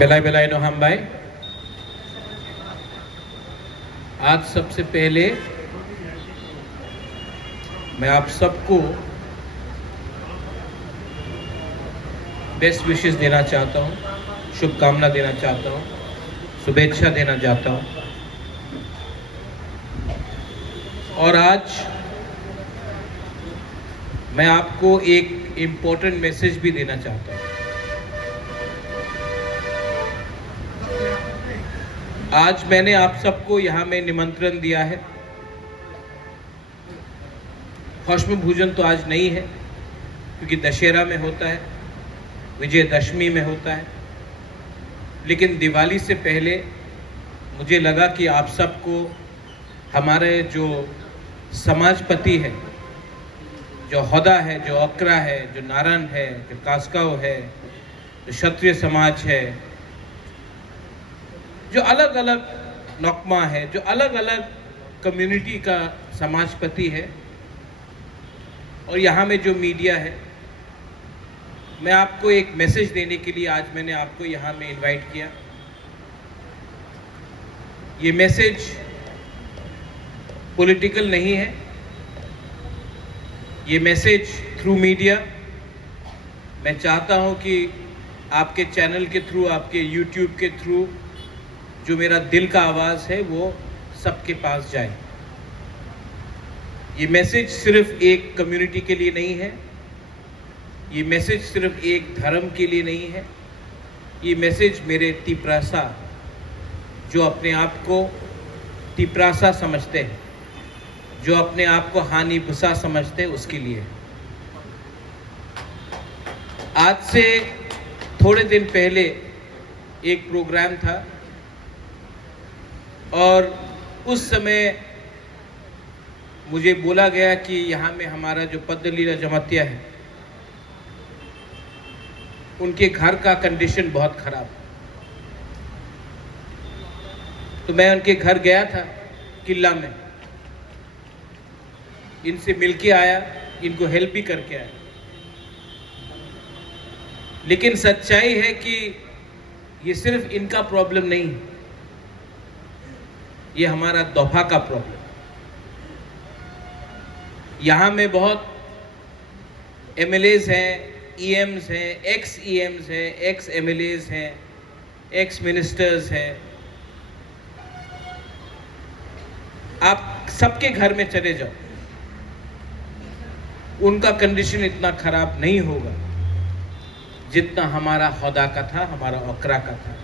बेलाय बेलाय नो हम भाई, आज सबसे पहले मैं आप सबको बेस्ट विशेस देना चाहता हूँ, शुभकामना देना चाहता हूँ, शुभेच्छा देना चाहता हूँ। और आज मैं आपको एक इम्पोर्टेंट मैसेज भी देना चाहता हूँ। आज मैंने आप सबको यहाँ में निमंत्रण दिया है। भस्म भोजन तो आज नहीं है क्योंकि दशहरा में होता है, विजयदशमी में होता है, लेकिन दिवाली से पहले मुझे लगा कि आप सबको हमारे जो समाजपति है, जो होदा है, जो अकरा है, जो नारायण है, जो कास्काव है, जो क्षत्रिय समाज है, जो अलग अलग नौकमा है, जो अलग अलग कम्युनिटी का समाजपति है, और यहाँ में जो मीडिया है, मैं आपको एक मैसेज देने के लिए आज मैंने आपको यहाँ में इनवाइट किया। ये मैसेज पॉलिटिकल नहीं है, ये मैसेज थ्रू मीडिया मैं चाहता हूँ कि आपके चैनल के थ्रू, आपके यूट्यूब के थ्रू जो मेरा दिल का आवाज़ है वो सबके पास जाए। ये मैसेज सिर्फ एक कम्युनिटी के लिए नहीं है, ये मैसेज सिर्फ एक धर्म के लिए नहीं है, ये मैसेज मेरे तिपरासा जो अपने आप को तिपरासा समझते हैं, जो अपने आप को हानि भुसा समझते हैं, उसके लिए। आज से थोड़े दिन पहले एक प्रोग्राम था और उस समय मुझे बोला गया कि यहाँ में हमारा जो पद्दलीला जमातिया है उनके घर का कंडीशन बहुत खराब। तो मैं उनके घर गया था किला में, इनसे मिलके आया, इनको हेल्प भी करके आया। लेकिन सच्चाई है कि ये सिर्फ इनका प्रॉब्लम नहीं है, ये हमारा दोफा का प्रॉब्लम। यहाँ में बहुत एमएलएज हैं, ईएम्स हैं, एक्स ईएम्स हैं, एक्स एमएलएज हैं, एक्स मिनिस्टर्स हैं। आप सबके घर में चले जाओ, उनका कंडीशन इतना खराब नहीं होगा जितना हमारा होदा का था, हमारा ओकरा का था।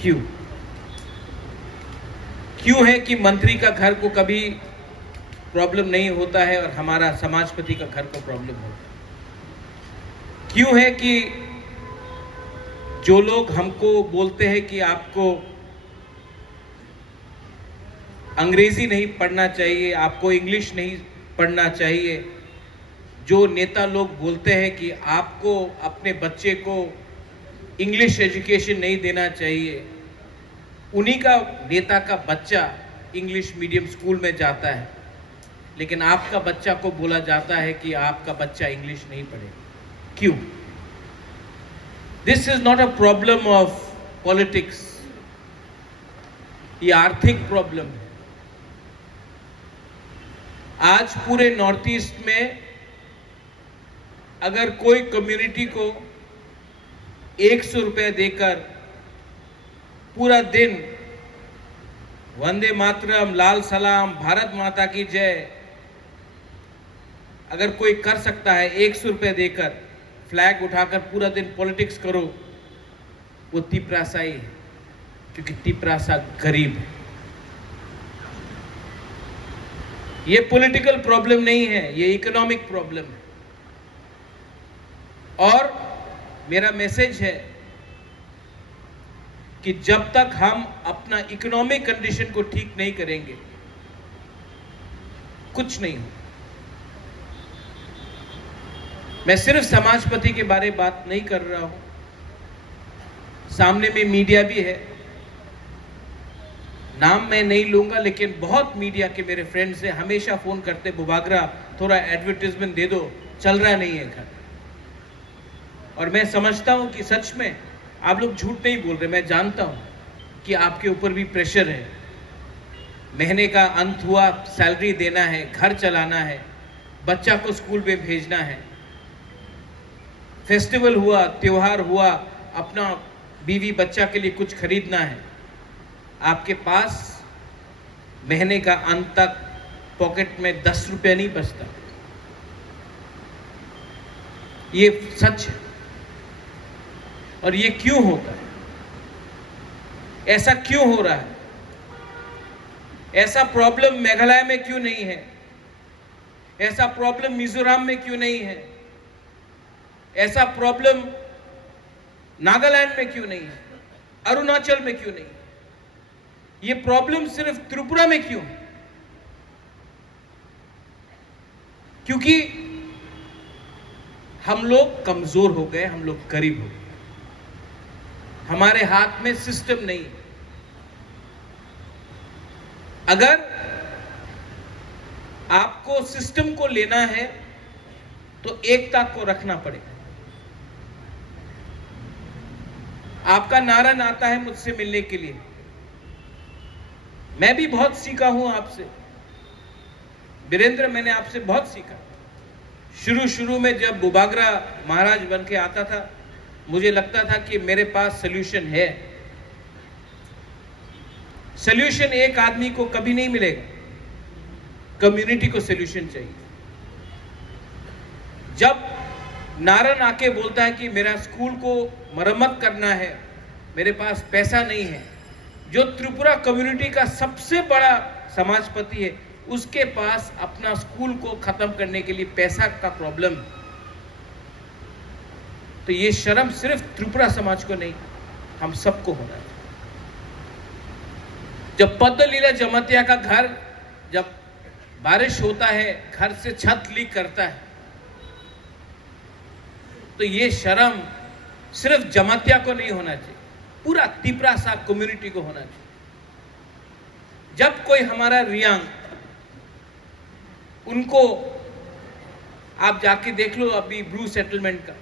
क्यों? क्यों है कि मंत्री का घर को कभी प्रॉब्लम नहीं होता है और हमारा समाजपति का घर को प्रॉब्लम होता है? क्यों है कि जो लोग हमको बोलते हैं कि आपको अंग्रेजी नहीं पढ़ना चाहिए, आपको इंग्लिश नहीं पढ़ना चाहिए, जो नेता लोग बोलते हैं कि आपको अपने बच्चे को इंग्लिश एजुकेशन नहीं देना चाहिए, उन्हीं का नेता का बच्चा इंग्लिश मीडियम स्कूल में जाता है, लेकिन आपका बच्चा को बोला जाता है कि आपका बच्चा इंग्लिश नहीं पढ़ेगा। क्यों? This is not a problem of politics, ये आर्थिक प्रॉब्लम है। आज पूरे नॉर्थ ईस्ट में अगर कोई कम्युनिटी को 100 रुपये देकर पूरा दिन वंदे मातरम, लाल सलाम, भारत माता की जय अगर कोई कर सकता है, 100 रुपये देकर फ्लैग उठाकर पूरा दिन पॉलिटिक्स करो, वो तिपरासा ही है, क्योंकि तिपरासा गरीब है। ये पॉलिटिकल प्रॉब्लम नहीं है, ये इकोनॉमिक प्रॉब्लम है। और मेरा मैसेज है कि जब तक हम अपना इकोनॉमिक कंडीशन को ठीक नहीं करेंगे, कुछ नहीं हो। मैं सिर्फ समाजपति के बारे में बात नहीं कर रहा हूं, सामने में मीडिया भी है, नाम मैं नहीं लूंगा, लेकिन बहुत मीडिया के मेरे फ्रेंड्स से हमेशा फोन करते, बुबागरा थोड़ा एडवर्टाइजमेंट दे दो, चल रहा नहीं है घर। और मैं समझता हूं कि सच में आप लोग झूठ नहीं बोल रहे, मैं जानता हूं कि आपके ऊपर भी प्रेशर है। महीने का अंत हुआ, सैलरी देना है, घर चलाना है, बच्चा को स्कूल में भेजना है, फेस्टिवल हुआ, त्योहार हुआ, अपना बीवी बच्चा के लिए कुछ खरीदना है। आपके पास महीने का अंत तक पॉकेट में 10 रुपया नहीं बचता। ये सच है। और ये क्यों होता है? ऐसा क्यों हो रहा है? ऐसा प्रॉब्लम मेघालय में क्यों नहीं है? ऐसा प्रॉब्लम मिजोरम में क्यों नहीं है? ऐसा प्रॉब्लम नागालैंड में क्यों नहीं है? अरुणाचल में क्यों नहीं है? ये प्रॉब्लम सिर्फ त्रिपुरा में क्यों है? क्योंकि हम लोग कमजोर हो गए, हम लोग गरीब हो गए, हमारे हाथ में सिस्टम नहीं। अगर आपको सिस्टम को लेना है तो एकता को रखना पड़ेगा। आपका नारा आता है मुझसे मिलने के लिए। मैं भी बहुत सीखा हूं आपसे वीरेंद्र, मैंने आपसे बहुत सीखा। शुरू में जब बुबागरा महाराज बन के आता था, मुझे लगता था कि मेरे पास सल्यूशन है। सल्यूशन एक आदमी को कभी नहीं मिलेगा, कम्युनिटी को सल्यूशन चाहिए। जब नारन आके बोलता है कि मेरा स्कूल को मरम्मत करना है, मेरे पास पैसा नहीं है, जो त्रिपुरा कम्युनिटी का सबसे बड़ा समाजपति है, उसके पास अपना स्कूल को खत्म करने के लिए पैसा का प्रॉब्लम, तो ये शर्म सिर्फ त्रिपुरा समाज को नहीं, हम सबको होना चाहिए। जब पद्मलीला जमातिया का घर, जब बारिश होता है, घर से छत लीक करता है, तो ये शर्म सिर्फ जमातिया को नहीं होना चाहिए, पूरा तिपरा सा कम्युनिटी को होना चाहिए। जब कोई हमारा रियांग, उनको आप जाके देख लो, अभी ब्लू सेटलमेंट का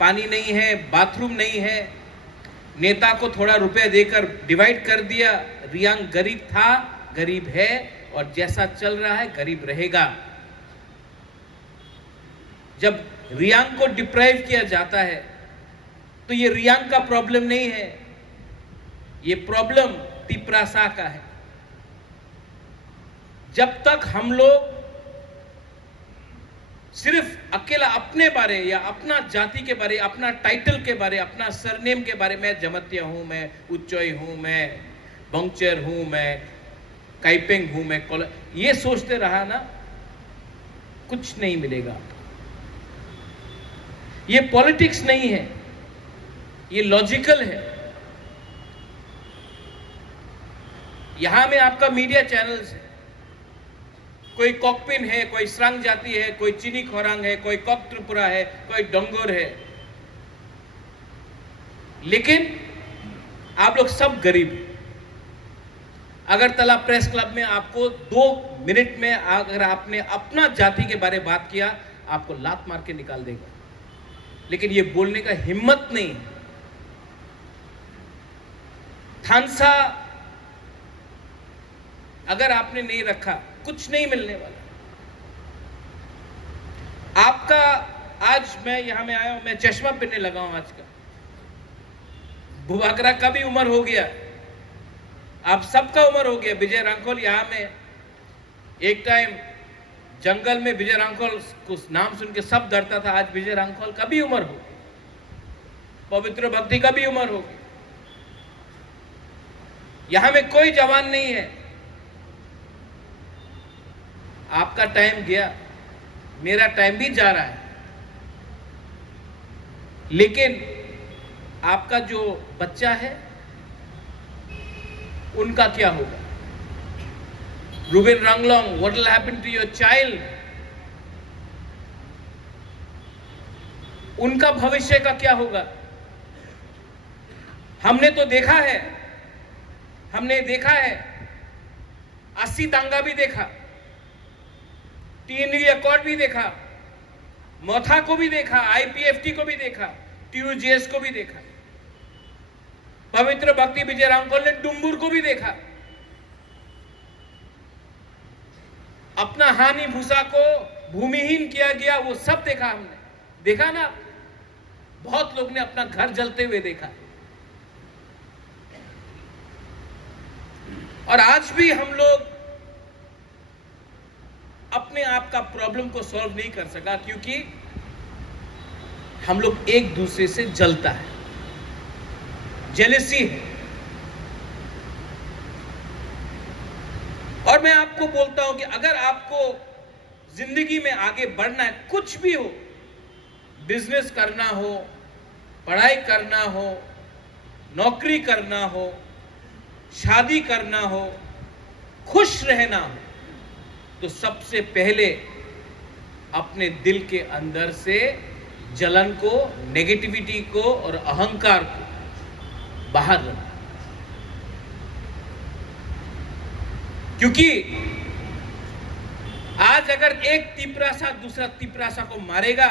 पानी नहीं है, बाथरूम नहीं है, नेता को थोड़ा रुपया देकर डिवाइड कर दिया। रियांग गरीब था, गरीब है, और जैसा चल रहा है गरीब रहेगा। जब रियांग को डिप्राइव किया जाता है तो ये रियांग का प्रॉब्लम नहीं है, ये प्रॉब्लम तिपरासा का है। जब तक हम लोग सिर्फ अकेला अपने बारे या अपना जाति के बारे, अपना टाइटल के बारे, अपना सरनेम के बारे में, जमतिया हूं, मैं उच्चोई हूं, मैं बंगचर हूं, मैं काइपेंग हूं, मैं ये सोचते रहा ना, कुछ नहीं मिलेगा। ये पॉलिटिक्स नहीं है, ये लॉजिकल है। यहां में आपका मीडिया चैनल्स है, कोई कॉकपिन है, कोई स्रंग जाति है, कोई चीनी खोरांग है, कोई कॉक त्रिपुरा है, कोई डोंगोर है, लेकिन आप लोग सब गरीब हैं। अगरतला प्रेस क्लब में आपको 2 मिनट में अगर आपने अपना जाति के बारे में बात किया, आपको लात मार के निकाल देगा, लेकिन ये बोलने का हिम्मत नहीं। थानसा अगर आपने नहीं रखा, कुछ नहीं मिलने वाला आपका। आज मैं यहां में आया हूं, मैं चश्मा पहनने लगा हूं आज का। बुबागरा का भी उम्र हो गया, आप सबका उम्र हो गया। विजय रांखोल यहां में एक टाइम जंगल में विजय रांखोल को नाम सुन के सब डरता था, आज विजय रांखोल का भी उम्र हो, पवित्र भक्ति का भी उम्र हो गई। यहां में कोई जवान नहीं है। आपका टाइम गया, मेरा टाइम भी जा रहा है, लेकिन आपका जो बच्चा है उनका क्या होगा? Rubin Ranglong, what will happen to your child? उनका भविष्य का क्या होगा? हमने तो देखा है, हमने देखा है, 80 दांगा भी देखा, TNV अकॉर्ड भी देखा, मोथा को भी देखा, IPFT को भी देखा, TUGS को भी देखा। पवित्र भक्ति विजय रामफल ने डुम्बुर को भी देखा, अपना हानि भूसा को भूमिहीन किया गया, वो सब देखा हमने, देखा ना। बहुत लोग ने अपना घर जलते हुए देखा। और आज भी हम लोग अपने आप का प्रॉब्लम को सॉल्व नहीं कर सका, क्योंकि हम लोग एक दूसरे से जलता है, जेलसी है। और मैं आपको बोलता हूं कि अगर आपको जिंदगी में आगे बढ़ना है, कुछ भी हो, बिजनेस करना हो, पढ़ाई करना हो, नौकरी करना हो, शादी करना हो, खुश रहना हो, तो सबसे पहले अपने दिल के अंदर से जलन को, नेगेटिविटी को और अहंकार को बाहर रखना। क्योंकि आज अगर एक तिपरासा दूसरा तिपरासा को मारेगा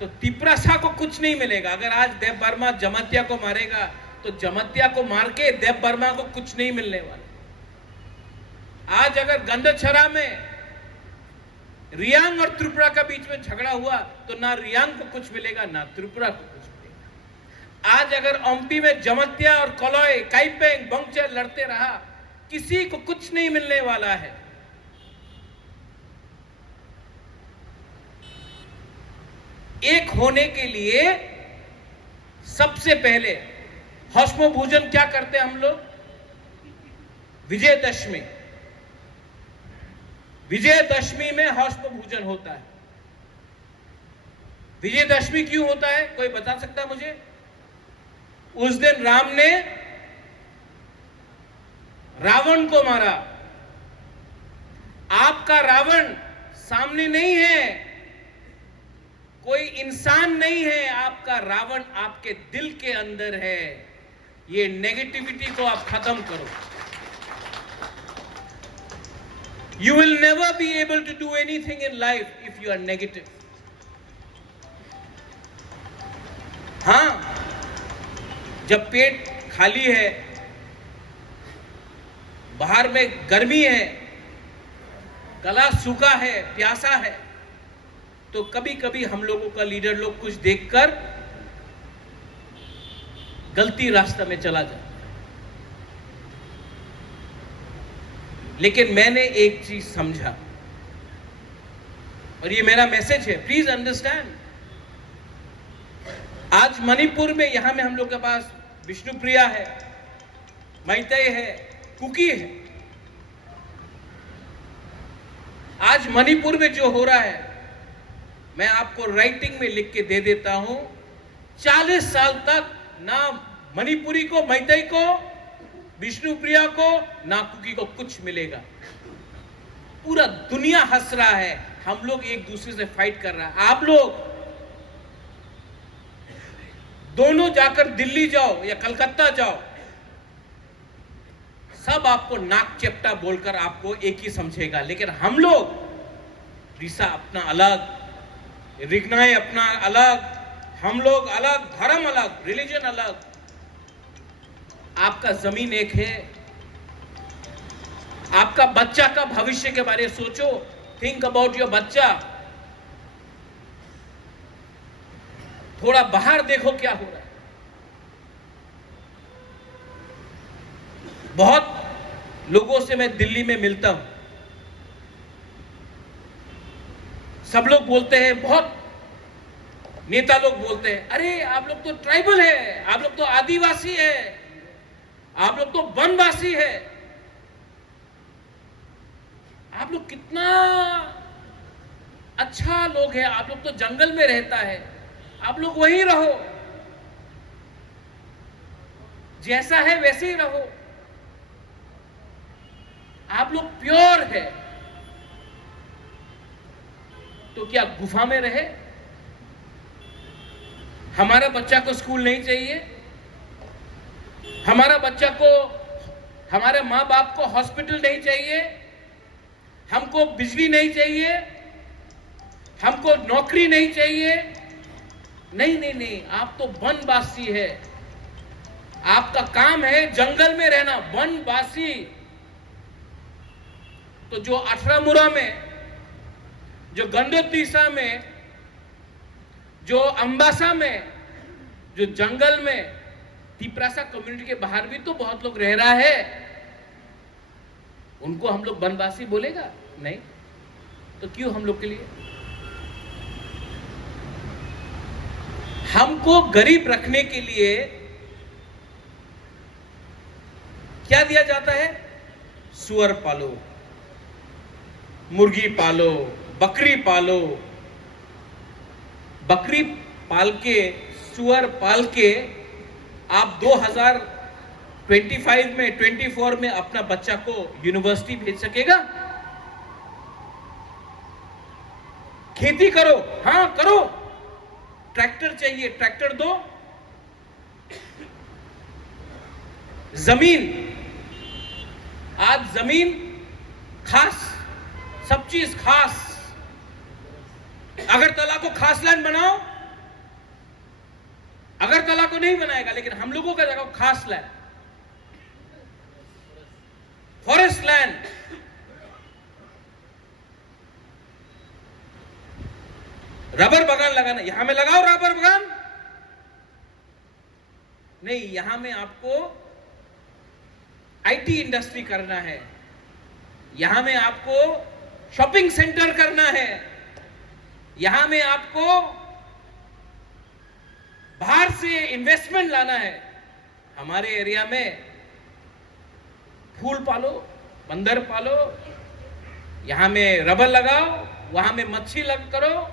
तो तिपरासा को कुछ नहीं मिलेगा। अगर आज देव वर्मा जमातिया को मारेगा तो जमातिया को मार के देव वर्मा को कुछ नहीं मिलने वाला। आज अगर गंधछरा में रियांग और त्रिपुरा के बीच में झगड़ा हुआ तो ना रियांग को कुछ मिलेगा, ना त्रिपुरा को कुछ मिलेगा। आज अगर ओम्पी में जमातिया और कलॉय, काइपेंग, बंगचर लड़ते रहा, किसी को कुछ नहीं मिलने वाला है। एक होने के लिए सबसे पहले हौष्म भोजन क्या करते हैं हम लोग? विजयदशमी, विजयदशमी में हौष्म भोजन होता है। विजयदशमी क्यों होता है, कोई बता सकता है मुझे? उस दिन राम ने रावण को मारा। आपका रावण सामने नहीं है, कोई इंसान नहीं है, आपका रावण आपके दिल के अंदर है। ये नेगेटिविटी को आप खत्म करो। You will never be able to do anything in life if you are negative. हाँ, जब पेट खाली है, बाहर में गर्मी है, गला सूखा है, प्यासा है, तो कभी कभी हम लोगों का लीडर लोग कुछ देखकर गलती रास्ते में चला जाता है। लेकिन मैंने एक चीज समझा, और ये मेरा मैसेज है, प्लीज अंडरस्टैंड। आज मणिपुर में, यहां में हम लोग के पास विष्णुप्रिया है, मैतेई है, कुकी है। आज मणिपुर में जो हो रहा है, मैं आपको राइटिंग में लिख के दे देता हूं, 40 साल तक ना मणिपुरी को, मैतेई को, विष्णुप्रिया को, ना कुकी को कुछ मिलेगा। पूरा दुनिया हंस रहा है, हम लोग एक दूसरे से फाइट कर रहा है। आप लोग दोनों जाकर दिल्ली जाओ या कलकत्ता जाओ, सब आपको नाक चेप्टा बोलकर आपको एक ही समझेगा। लेकिन हम लोग, रीसा अपना अलग, रिग्नाई अपना अलग, हम लोग अलग, धर्म अलग, रिलीजन अलग, आपका जमीन एक है। आपका बच्चा का भविष्य के बारे में सोचो, थिंक अबाउट योर बच्चा। थोड़ा बाहर देखो क्या हो रहा है। बहुत लोगों से मैं दिल्ली में मिलता हूं, सब लोग बोलते हैं, बहुत नेता लोग बोलते हैं, अरे आप लोग तो ट्राइबल है, आप लोग तो आदिवासी है, आप लोग तो वनवासी है, आप लोग कितना अच्छा लोग हैं, आप लोग तो जंगल में रहता है, आप लोग वहीं रहो, जैसा है वैसे ही रहो, आप लोग प्योर है। तो क्या गुफा में रहे? हमारा बच्चा को स्कूल नहीं चाहिए, हमारा बच्चा को, हमारे माँ बाप को हॉस्पिटल नहीं चाहिए, हमको बिजली नहीं चाहिए, हमको नौकरी नहीं चाहिए। नहीं नहीं नहीं, आप तो वनवासी है, आपका काम है जंगल में रहना, वनवासी। तो जो अठरामुरा में, जो गंडोत दिशा में, जो अंबासा में, जो जंगल में, तिपरासा कम्युनिटी के बाहर भी तो बहुत लोग रह रहा है, उनको हम लोग वनवासी बोलेगा? नहीं। तो क्यों हम लोग के लिए? हमको गरीब रखने के लिए क्या दिया जाता है? सुअर पालो, मुर्गी पालो, बकरी पालो। बकरी पाल के, सुअर पाल के आप 2025 में, 24 में अपना बच्चा को यूनिवर्सिटी भेज सकेगा? खेती करो, हां करो, ट्रैक्टर चाहिए, ट्रैक्टर दो। जमीन, आज जमीन खास, सब चीज खास। अगरतला को खास लैंड बनाओ, अगरतला को नहीं बनाएगा, लेकिन हम लोगों का जगह खास लैंड, फॉरेस्ट लैंड। रबर बागान लगाना, यहां में लगाओ रबर बागान। नहीं, यहां में आपको आईटी इंडस्ट्री करना है, यहां में आपको शॉपिंग सेंटर करना है, यहां में आपको बाहर से इन्वेस्टमेंट लाना है। हमारे एरिया में फूल पालो, बंदर पालो, यहां में रबर लगाओ, वहां में मच्छी लग करो।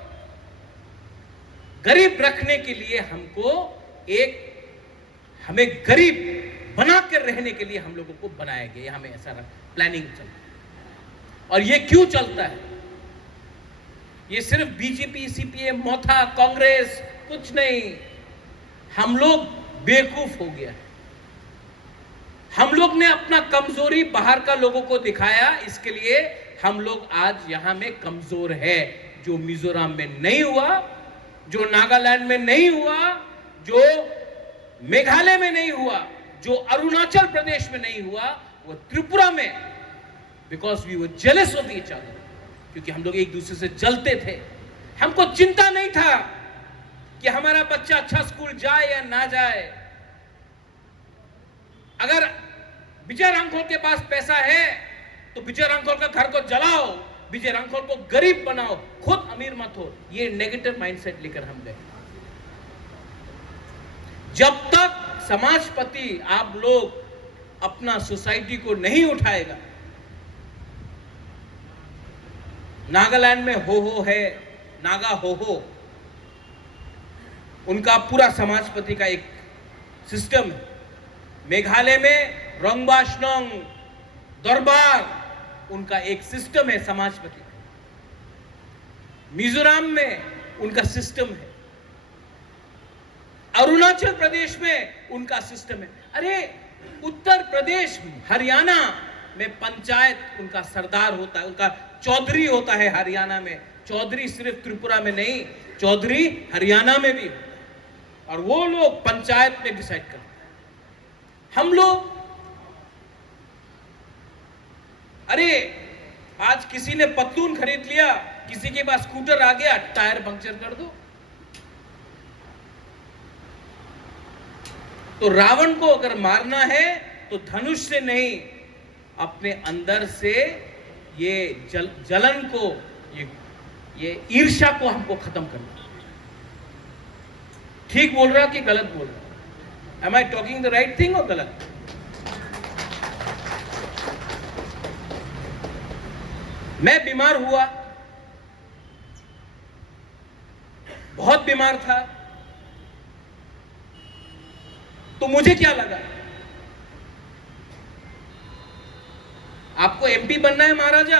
गरीब रखने के लिए हमको हमें गरीब बना कर रहने के लिए हम लोगों को बनाया गया, हमें ऐसा प्लानिंग चलता है। और ये क्यों चलता है? ये सिर्फ बीजेपी, सीपीएम, मोथा, कांग्रेस कुछ नहीं। हम लोग बेवकूफ हो गया है। हम लोग ने अपना कमजोरी बाहर का लोगों को दिखाया, इसके लिए हम लोग आज यहां में कमजोर है। जो मिजोरम में नहीं हुआ, जो नागालैंड में नहीं हुआ, जो मेघालय में नहीं हुआ, जो अरुणाचल प्रदेश में नहीं हुआ, वो त्रिपुरा में, because we were jealous of each other, क्योंकि हम लोग एक दूसरे से जलते थे। हमको चिंता नहीं था कि हमारा बच्चा अच्छा स्कूल जाए या ना जाए। अगर विजय रामखोल के पास पैसा है तो विजय रामखोल का घर को जलाओ, विजय रामखोल को गरीब बनाओ, खुद अमीर मत हो। ये नेगेटिव माइंडसेट लेकर हम गए। जब तक समाजपति आप लोग अपना सोसाइटी को नहीं उठाएगा, नागालैंड में हो है, नागा हो, उनका पूरा समाजपति का एक सिस्टम है। मेघालय में रोंगबाशनोंग दरबार, उनका एक सिस्टम है समाजपति। मिजोरम में उनका सिस्टम है, अरुणाचल प्रदेश में उनका सिस्टम है। अरे उत्तर प्रदेश, हरियाणा में पंचायत उनका सरदार होता है, उनका चौधरी होता है। हरियाणा में चौधरी सिर्फ त्रिपुरा में नहीं, चौधरी हरियाणा में भी, और वो लोग पंचायत में डिसाइड करते हैं। हम लोग, अरे आज किसी ने पतलून खरीद लिया, किसी के पास स्कूटर आ गया, टायर पंक्चर कर दो। तो रावण को अगर मारना है तो धनुष से नहीं, अपने अंदर से ये जलन को, ये ईर्ष्या को हमको खत्म करना। ठीक बोल रहा कि गलत बोल रहा? Am I talking the right thing or गलत? मैं बीमार हुआ, बहुत बीमार था, तो मुझे क्या लगा? आपको एमपी बनना है महाराजा,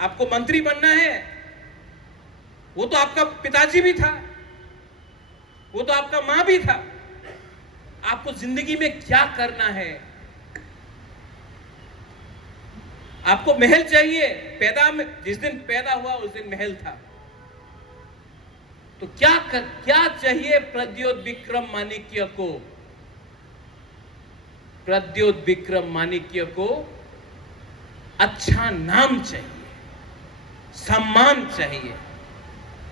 आपको मंत्री बनना है, वो तो आपका पिताजी भी था, वो तो आपका मां भी था। आपको जिंदगी में क्या करना है? आपको महल चाहिए, जिस दिन पैदा हुआ उस दिन महल था। तो क्या चाहिए प्रद्योत विक्रम माणिक्य को? प्रद्योत विक्रम माणिक्य को अच्छा नाम चाहिए, सम्मान चाहिए,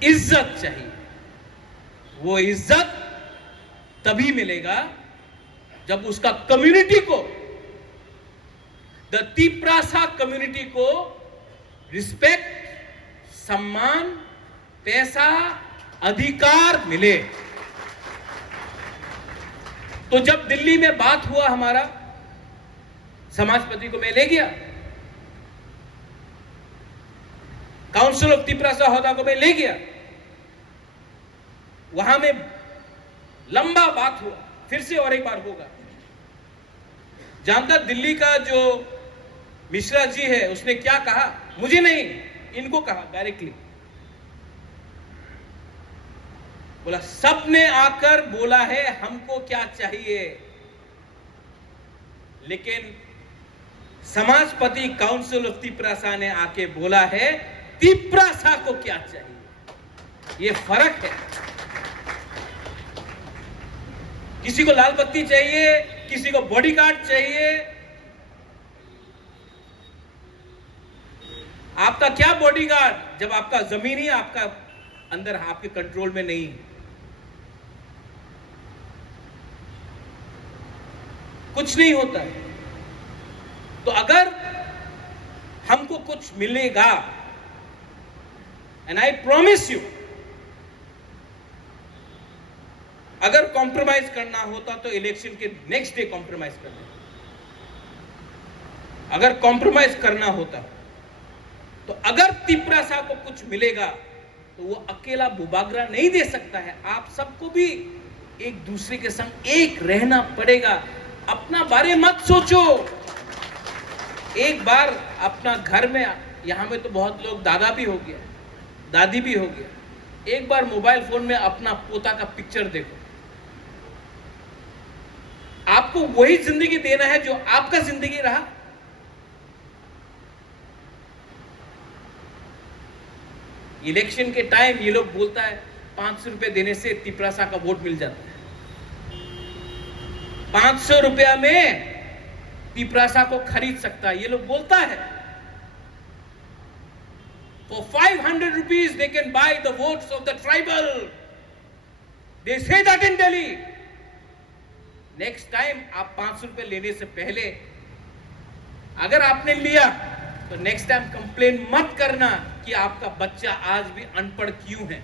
इज्जत चाहिए। वो इज्जत तभी मिलेगा जब उसका कम्युनिटी को, द तिप्रासा कम्युनिटी को रिस्पेक्ट, सम्मान, पैसा, अधिकार मिले। तो जब दिल्ली में बात हुआ, हमारा समाजपति को मैं ले गया, काउंसिल ऑफ तिप्रासा होदा को मैं ले गया, वहां में लंबा बात हुआ, फिर से और एक बार होगा। जानता दिल्ली का जो मिश्रा जी है उसने क्या कहा, मुझे नहीं इनको कहा डायरेक्टली, बोला सबने आकर बोला है हमको क्या चाहिए, लेकिन समाजपति काउंसिल ऑफ तिप्रासा ने आके बोला है तिप्रासा को क्या चाहिए। ये फर्क है। किसी को लाल बत्ती चाहिए, किसी को बॉडीगार्ड चाहिए। आपका क्या बॉडीगार्ड जब आपका जमीन ही आपका अंदर आपके कंट्रोल में नहीं है। कुछ नहीं होता है। तो अगर हमको कुछ मिलेगा, एंड आई प्रॉमिस यू, अगर कॉम्प्रोमाइज करना होता तो इलेक्शन के नेक्स्ट डे कॉम्प्रोमाइज करना, अगर कॉम्प्रोमाइज करना होता तो अगर तिप्रासा को कुछ मिलेगा तो वो अकेला बुबागरा नहीं दे सकता है। आप सबको भी एक दूसरे के संग एक रहना पड़ेगा। अपना बारे मत सोचो। एक बार अपना घर में, यहां में तो बहुत लोग दादा भी हो गया, दादी भी हो गया, एक बार मोबाइल फोन में अपना पोता का पिक्चर देखो। आपको वही जिंदगी देना है जो आपका जिंदगी रहा। इलेक्शन के टाइम ये लोग बोलता है 500 रुपए देने से तिप्रासा का वोट मिल जाता है। 500 रुपया में तिप्रासा को खरीद सकता है, ये लोग बोलता है। For 500 rupees they can buy the votes of the tribal. They say that in Delhi. Next time आप 500 रुपए लेने से पहले अगर आपने लिया तो नेक्स्ट टाइम कंप्लेन मत करना कि आपका बच्चा आज भी अनपढ़ क्यों है।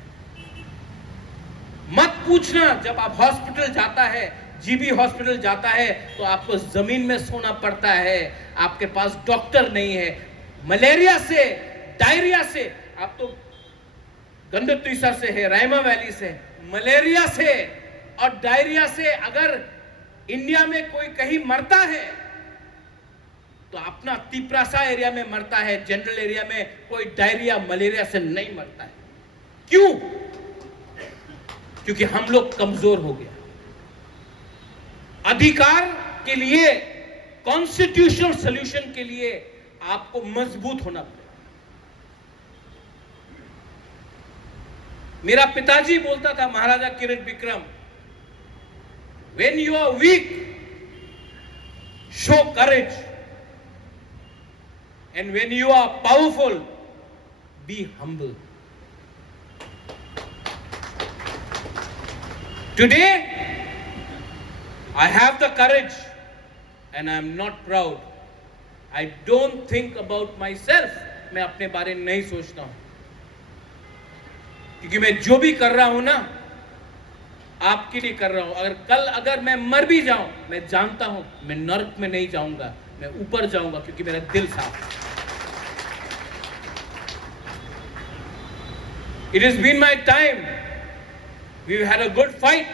मत पूछना जब आप हॉस्पिटल जाता है, जीबी हॉस्पिटल जाता है तो आपको जमीन में सोना पड़ता है, आपके पास डॉक्टर नहीं है। मलेरिया से, डायरिया से, आप तो गंडतीसा से है, रायमा वैली से, मलेरिया से और डायरिया से अगर इंडिया में कोई कहीं मरता है तो अपना तिप्रासा एरिया में मरता है। जनरल एरिया में कोई डायरिया मलेरिया से नहीं मरता है। क्यों? क्योंकि हम लोग कमजोर हो गए। अधिकार के लिए, कॉन्स्टिट्यूशनल सॉल्यूशन के लिए आपको मजबूत होना पड़ेगा। मेरा पिताजी बोलता था, Maharaja Kiran Vikram, when you are weak show courage, and when you are powerful be humble. Today I have the courage and I am not proud. I don't think about myself. मैं अपने बारे में नहीं सोचता हूं, क्योंकि मैं जो भी कर रहा हूं ना आपके लिए कर रहा हूं। अगर मैं मर भी जाऊं, मैं जानता हूं मैं नरक में नहीं जाऊंगा, मैं ऊपर जाऊंगा, क्योंकि मेरा दिल साफ है। It has been my time. We've had a good fight.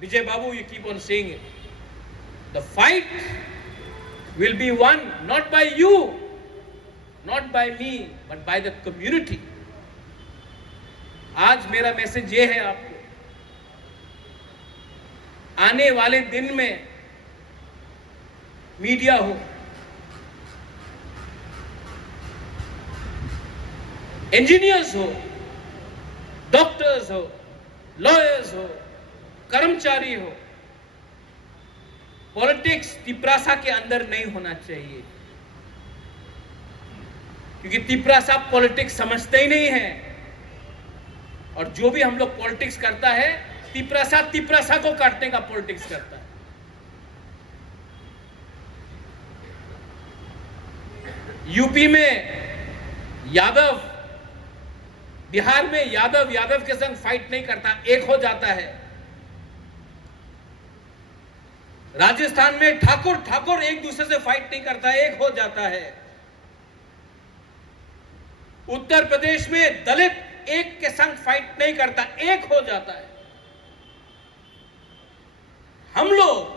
Vijay Babu, you keep on saying it. The fight will be won not by you, not by me, but by the community. आज मेरा message ये है आपको, आने वाले दिन में media हो, इंजीनियर्स हो, डॉक्टर्स हो, लॉयर्स हो, कर्मचारी हो, पॉलिटिक्स तिपरासा के अंदर नहीं होना चाहिए, क्योंकि तिपरासा पॉलिटिक्स समझते ही नहीं है। और जो भी हम लोग पॉलिटिक्स करता है, तिपरासा तिपरासा को काटने का पॉलिटिक्स करता है। यूपी में यादव, बिहार में यादव यादव के संग फाइट नहीं करता, एक हो जाता है। राजस्थान में ठाकुर ठाकुर एक दूसरे से फाइट नहीं करता, एक हो जाता है। उत्तर प्रदेश में दलित एक के संग फाइट नहीं करता, एक हो जाता है। हम लोग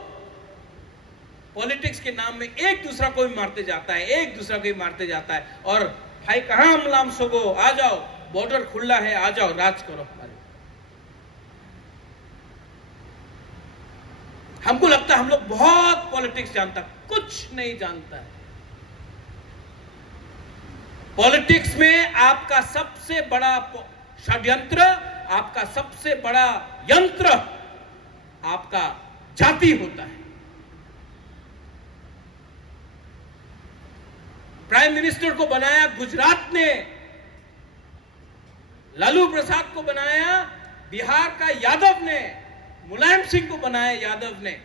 पॉलिटिक्स के नाम में एक दूसरा को भी मारते जाता है, एक दूसरा को भी मारते जाता है। और भाई कहां अमलाम सोगो, आ जाओ, बॉर्डर खुला है, आ जाओ, राज करो हमारे। हमको लगता है हम लोग बहुत पॉलिटिक्स जानता, कुछ नहीं जानता है। पॉलिटिक्स में आपका सबसे बड़ा षड्यंत्र, आपका सबसे बड़ा यंत्र आपका जाति होता है। प्राइम मिनिस्टर को बनाया गुजरात ने, लालू प्रसाद को बनाया बिहार का यादव ने, मुलायम सिंह को बनाया यादव ने,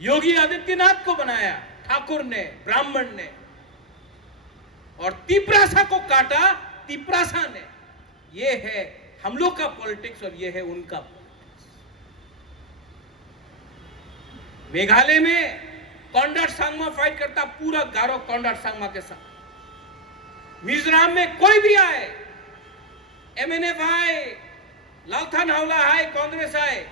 योगी आदित्यनाथ को बनाया ठाकुर ने, ब्राह्मण ने, और तिपरासा को काटा तिपरासा ने। यह है हम लोग का पॉलिटिक्स और यह है उनका पॉलिटिक्स। मेघालय में कॉन्डाट सांगमा फाइट करता, पूरा गारो कॉन्डाट सांगमा के साथ। मिजोरम में कोई भी आए, एमएनएफ आए, लालथान हावला आए, कांग्रेस आए,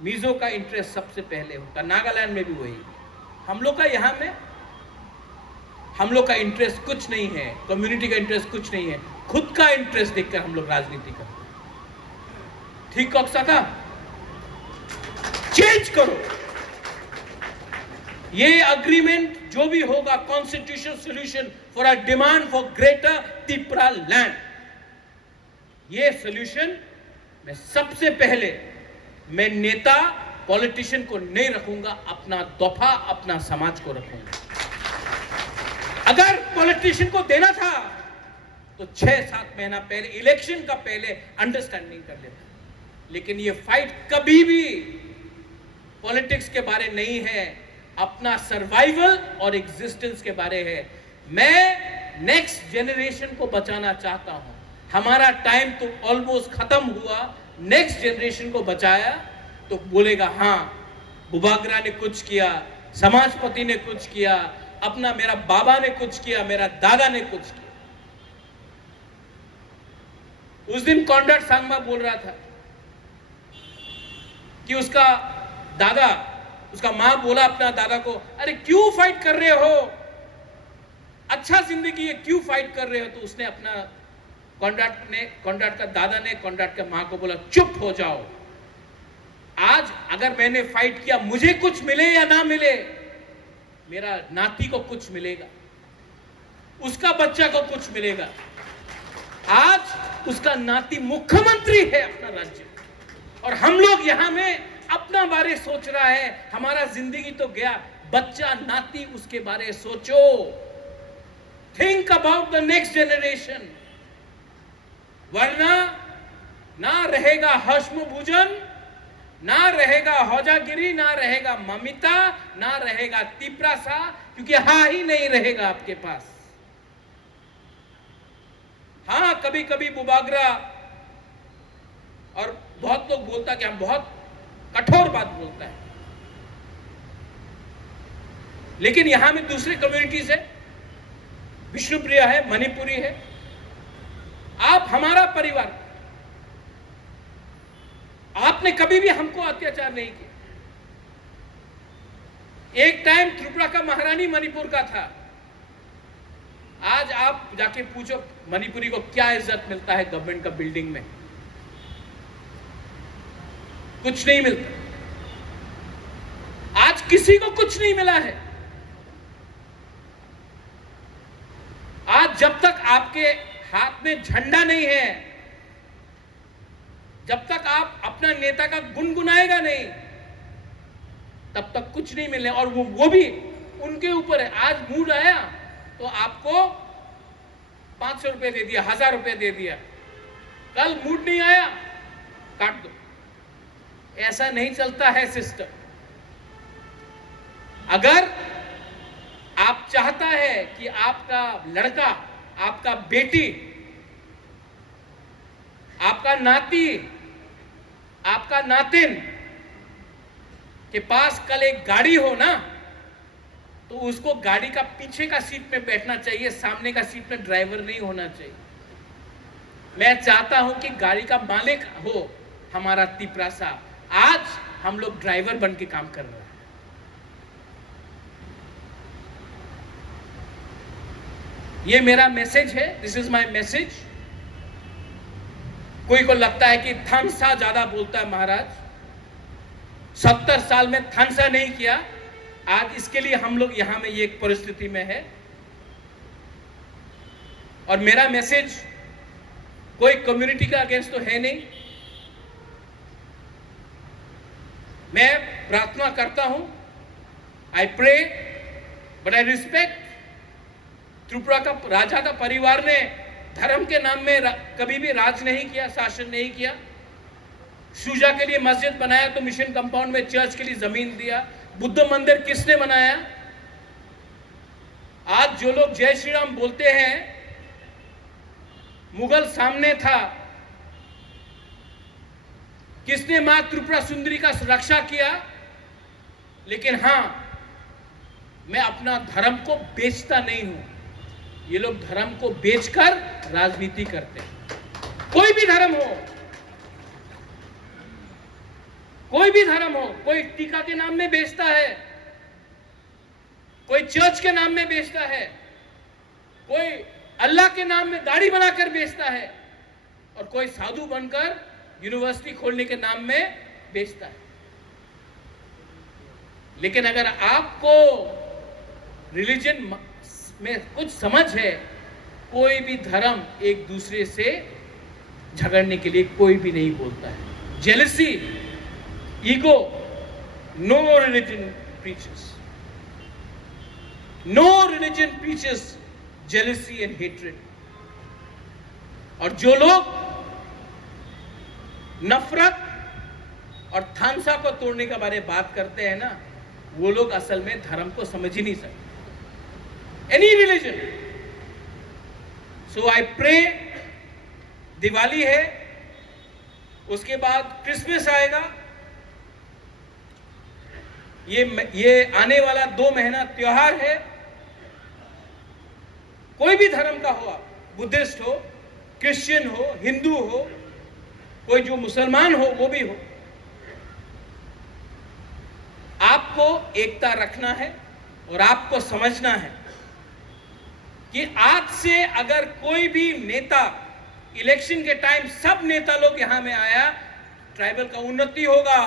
मिजो का इंटरेस्ट सबसे पहले होता। नागालैंड में भी वही। हम लोग का यहां में हम लोग का इंटरेस्ट कुछ नहीं है, कम्युनिटी का इंटरेस्ट कुछ नहीं है, खुद का इंटरेस्ट देखकर हम लोग राजनीति करते हैं। ठीक कौन था? चेंज करो। ये अग्रीमेंट जो भी होगा, constitutional solution for a demand for greater Tipra land, ये सॉल्यूशन मैं सबसे पहले मैं नेता पॉलिटिशियन को नहीं रखूंगा, अपना दफा अपना समाज को रखूंगा। अगर पॉलिटिशियन को देना था तो 6-7 महीना पहले, इलेक्शन का पहले अंडरस्टैंडिंग कर लेता। लेकिन ये फाइट कभी भी पॉलिटिक्स के बारे नहीं है, अपना सर्वाइवल और एग्जिस्टेंस के बारे है। मैं नेक्स्ट जनरेशन को बचाना चाहता हूं। हमारा टाइम तो ऑलमोस्ट खत्म हुआ, नेक्स्ट जनरेशन को बचाया तो बोलेगा हाँ, बुबागरा ने कुछ किया, समाजपति ने कुछ किया, अपना मेरा बाबा ने कुछ किया, मेरा दादा ने कुछ किया। उस दिन कॉन्डाट सांगमा बोल रहा था कि उसका दादा, उसका मां बोला अपना दादा को, अरे क्यों फाइट कर रहे हो, अच्छा जिंदगी है, क्यों फाइट कर रहे हो? तो उसने अपना कॉन्डाट का दादा ने कॉन्डाट का मां को बोला, चुप हो जाओ। आज अगर मैंने फाइट किया, मुझे कुछ मिले या ना मिले, मेरा नाती को कुछ मिलेगा, उसका बच्चा को कुछ मिलेगा। आज उसका नाती मुख्यमंत्री है अपना राज्य, और हम लोग यहां में अपना बारे सोच रहा है। हमारा जिंदगी तो गया, बच्चा नाती उसके बारे सोचो। Think about the next generation, वरना ना रहेगा हश्म भूजन, ना रहेगा हौजागिरी, ना रहेगा ममिता, ना रहेगा तिपरासा, क्योंकि हाँ ही नहीं रहेगा आपके पास। हाँ, कभी कभी बुबागरा और बहुत लोग बोलता कि हम बहुत कठोर बात बोलता है, लेकिन यहां में दूसरे कम्युनिटीज है, विष्णुप्रिया है, मणिपुरी है। आप हमारा परिवार, आपने कभी भी हमको अत्याचार नहीं किया। एक टाइम त्रिपुरा का महारानी मणिपुर का था। आज आप जाके पूछो मणिपुरी को क्या इज्जत मिलता है गवर्नमेंट का बिल्डिंग में, कुछ नहीं मिलता। आज किसी को कुछ नहीं मिला है। आज जब तक आपके हाथ में झंडा नहीं है, जब तक आप अपना नेता का गुनगुनाएगा नहीं, तब तक कुछ नहीं मिलने, और वो भी उनके ऊपर है। आज मूड आया तो आपको 500 रुपए दे दिया, 1000 रुपए दे दिया, कल मूड नहीं आया काट दो। ऐसा नहीं चलता है सिस्टम। अगर आप चाहता है कि आपका लड़का, आपका बेटी, आपका नाती, आपका नातिन के पास कल एक गाड़ी हो ना, तो उसको गाड़ी का पीछे का सीट में बैठना चाहिए, सामने का सीट में ड्राइवर नहीं होना चाहिए। मैं चाहता हूं कि गाड़ी का मालिक हो हमारा तिपरा साहब। आज हम लोग ड्राइवर बन के काम कर रहे हैं। ये मेरा मैसेज है, दिस इज माय मैसेज। कोई को लगता है कि थानसा ज्यादा बोलता है महाराज, 70 साल में थानसा नहीं किया, आज इसके लिए हम लोग यहां में ये एक परिस्थिति में है। और मेरा मैसेज कोई कम्युनिटी का अगेंस्ट तो है नहीं। मैं प्रार्थना करता हूं, I pray but I respect. Tripura का राजा का परिवार ने धर्म के नाम में कभी भी राज नहीं किया, शासन नहीं किया। शुजा के लिए मस्जिद बनाया तो मिशन कंपाउंड में चर्च के लिए जमीन दिया। बुद्ध मंदिर किसने बनाया? आज जो लोग जय श्री राम बोलते हैं, मुगल सामने था, किसने मां त्रिपुरा सुंदरी का रक्षा किया? लेकिन हां, मैं अपना धर्म को बेचता नहीं हूं। ये लोग धर्म को बेचकर राजनीति करते हैं। कोई भी धर्म हो, कोई भी धर्म हो, कोई टीका के नाम में बेचता है, कोई चर्च के नाम में बेचता है, कोई अल्लाह के नाम में दाढ़ी बनाकर बेचता है, और कोई साधु बनकर यूनिवर्सिटी खोलने के नाम में बेचता है। लेकिन अगर आपको रिलीजन में कुछ समझ है, कोई भी धर्म एक दूसरे से झगड़ने के लिए कोई भी नहीं बोलता है। Jealousy, ego, no religion preaches, no religion preaches jealousy and hatred. और जो लोग नफरत और थानसा को तोड़ने के बारे में बात करते हैं ना, वो लोग असल में धर्म को समझ ही नहीं सकते। Any religion. So I pray, Diwali है, उसके बाद क्रिसमस आएगा, ये आने वाला 2 महीना त्योहार है। कोई भी धर्म का हो, आप बुद्धिस्ट हो, क्रिश्चियन हो, हिंदू हो, कोई जो मुसलमान हो वो भी हो, आपको एकता रखना है और आपको समझना है कि आज से अगर कोई भी नेता, इलेक्शन के टाइम सब नेता लोग यहां में आया, ट्राइबल का उन्नति होगा,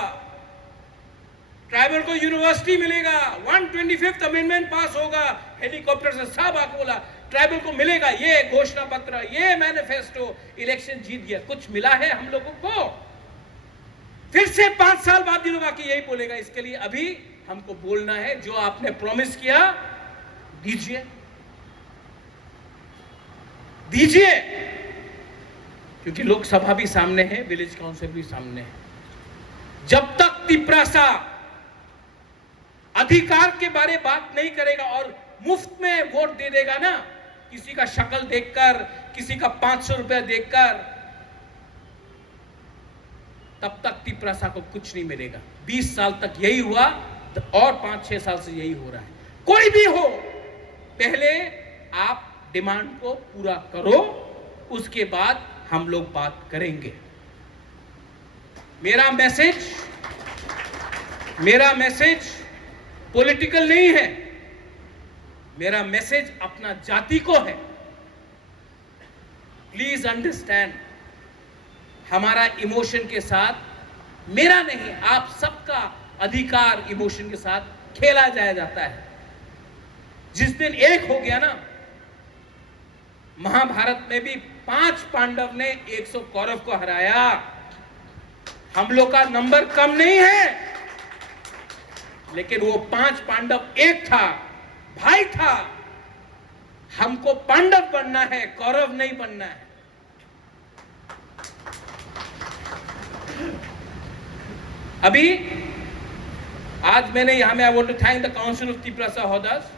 ट्राइबल को यूनिवर्सिटी मिलेगा, 125th अमेंडमेंट पास होगा, हेलीकॉप्टर से सब आके बोला ट्राइबल को मिलेगा, ये घोषणा पत्र, ये मैनिफेस्टो, इलेक्शन जीत गया। कुछ मिला है हम लोगों को? फिर से 5 साल बाद ये लोग आके यही बोलेगा। इसके लिए अभी हमको बोलना है, जो आपने प्रॉमिस किया दीजिए, दीजिए, क्योंकि लोकसभा भी सामने है, विलेज काउंसिल भी सामने है। जब तक तिपरासा अधिकार के बारे बात नहीं करेगा और मुफ्त में वोट दे देगा ना, किसी का शक्ल देखकर, किसी का 500 रुपया देखकर, तब तक तिपरासा को कुछ नहीं मिलेगा। 20 साल तक यही हुआ और 5-6 साल से यही हो रहा है। कोई भी हो, पहले आप डिमांड को पूरा करो, उसके बाद हम लोग बात करेंगे। मेरा मैसेज पॉलिटिकल नहीं है, मेरा मैसेज अपना जाति को है। प्लीज अंडरस्टैंड, हमारा इमोशन के साथ, मेरा नहीं, आप सबका अधिकार इमोशन के साथ खेला जाता है। जिस दिन एक हो गया ना, महाभारत में भी 5 पांडव ने 100 कौरव को हराया। हम लोग का नंबर कम नहीं है, लेकिन वो 5 पांडव एक था, भाई था। हमको पांडव बनना है, कौरव नहीं बनना है। अभी आज मैंने यहां में I want to thank the council of Tiprasa Hodas.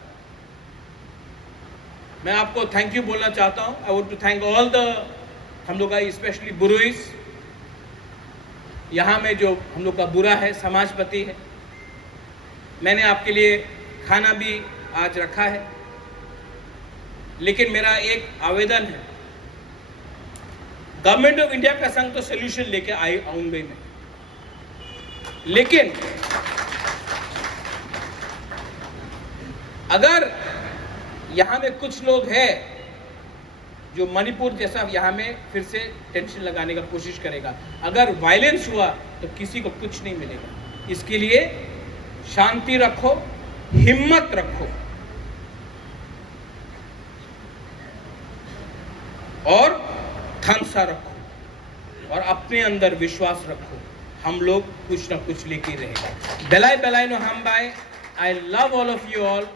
मैं आपको थैंक यू बोलना चाहता हूं। I want to thank all the हम लोग का स्पेशली बुरुइस, यहां में जो हम लोग का बुरा है, समाजपति है। मैंने आपके लिए खाना भी आज रखा है, लेकिन मेरा एक आवेदन है। गवर्नमेंट ऑफ इंडिया का संग तो सोल्यूशन लेके आऊंगा मैं, लेकिन अगर यहां में कुछ लोग हैं जो मणिपुर जैसा यहां में फिर से टेंशन लगाने का कोशिश करेगा, अगर वायलेंस हुआ तो किसी को कुछ नहीं मिलेगा। इसके लिए शांति रखो, हिम्मत रखो और खंसा रखो और अपने अंदर विश्वास रखो। हम लोग कुछ ना कुछ लेके रहेगा। बेलाई बेलाई नो हम बाय। I love all of you all.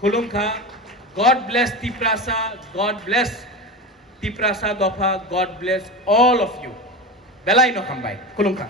खुलुमखा। God bless Tiprasa, god bless Tiprasa दोफा, god bless all of you. बेलाई नो हम बाय। खुलुमखा।